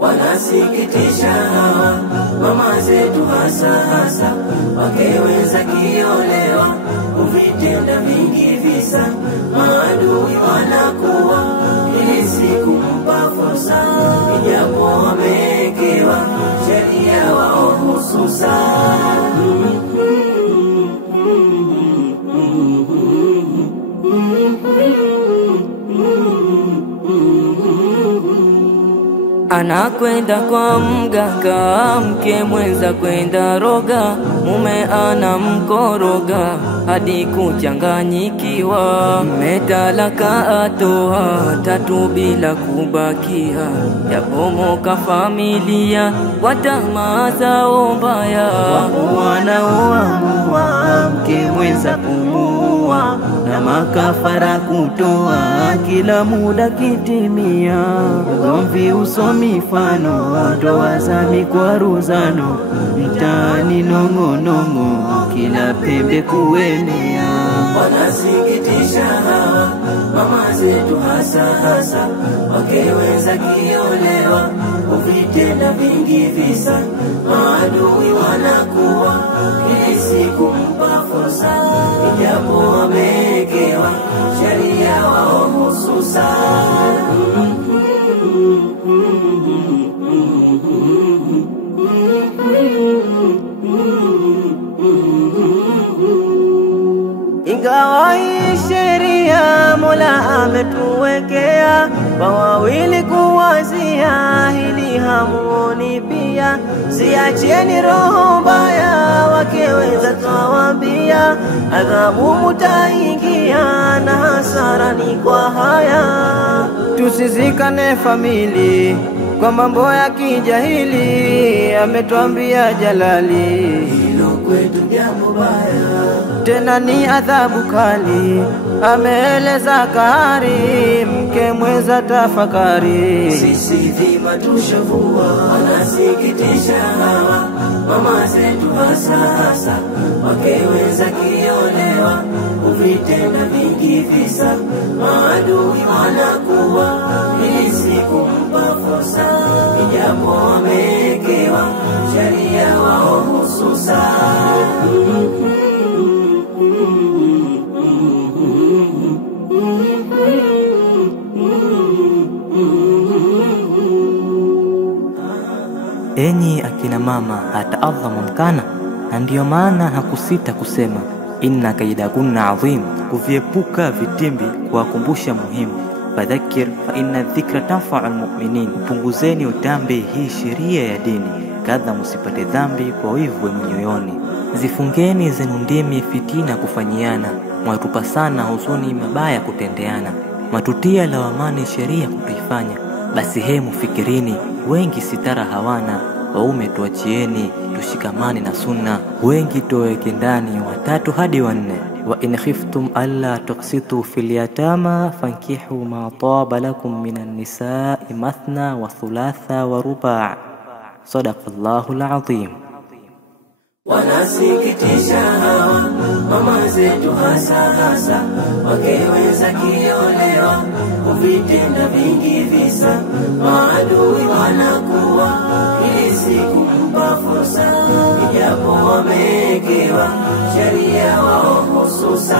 Wanasikitisha hawa mama zetu hasa wakeweza kiolewa kuvitenda vingi visa, maadui wanakuwa ili siku mpa fursa, ijapo wamekewa sheria wao hususa. Anakwenda kwa mganga, mke mwenza kwenda roga, mume anamkoroga hadi kuchanganyikiwa. Metalaka atoa 3 bila kubakia, yabomoka familia kwa tamaa zao mbaya. Wanaoamua mke mwenza kumua na makafara kutoa, kila muda kitimia. Ugomvi usomifano, ndoa za mikwaruzano, mtaani nong'onong'o, kila pembe kuenea. Wanasikitisha hawa mama zetu hasa wakeweza kiolewa kuvitenda vingi visa, maadui wanakuwa ili siku mpa fursa, ijapo wamekewa sheria wao hususa. Ingawa hii sheria Mola ametuwekea, kwa wawili kuwazia, hili hamuoni pia. Siachieni roho mbaya, wakeweza twawaambia, adhabu mutaingia na hasara ni kwa haya. Tusizikane famili kwa mambo ya kijahili, ametuambia Jalali, hilo kwetu jambo baya, tena ni adhabu kali. Ameeleza kahari, mke mwenza tafakari, sisi dhima tushavua. Wanasikitisha hawa mama zetu hasa wakeweza kiolewa kuvitenda vingi visa, maadui wanakuwa ili siku mpa fursa, ijapo wamekewa sheria wao hususa. Enyi akina mama, hata Allah mumkana, na ndiyo maana hakusita kusema inna kaidakunna adhim, kuviepuka vitimbi, kuwakumbusha muhimu. Fadhakir fa inna dhikra tanfa'ul mu'minin, punguzeni utambi, hii sheria ya dini, kadha musipate dhambi kwa wivu mioyoni. Zifungeni zenu ndimi fitina kufanyiana, mwatupa sana huzuni mabaya kutendeana, matutia lawamani sheria kutuifanya. Basi hemu fikirini, wengi sitara hawana, waume tuachieni, tushikamane na sunna, wengi tuweke ndani 3 hadi 4. Wa in khiftum alla tuqsitu fil yatama fankihu ma taba lakum minan nisa'i mathna wa thulatha wa ruba'. Sadaqallahu al-azim. Wanasikitisha hawa mama zetu hasa wakeweza kiolewa kuvitenda vingi visa, maadui wanakuwa ili siku mpa fursa, ijapo wamekewa sheria wao hususa.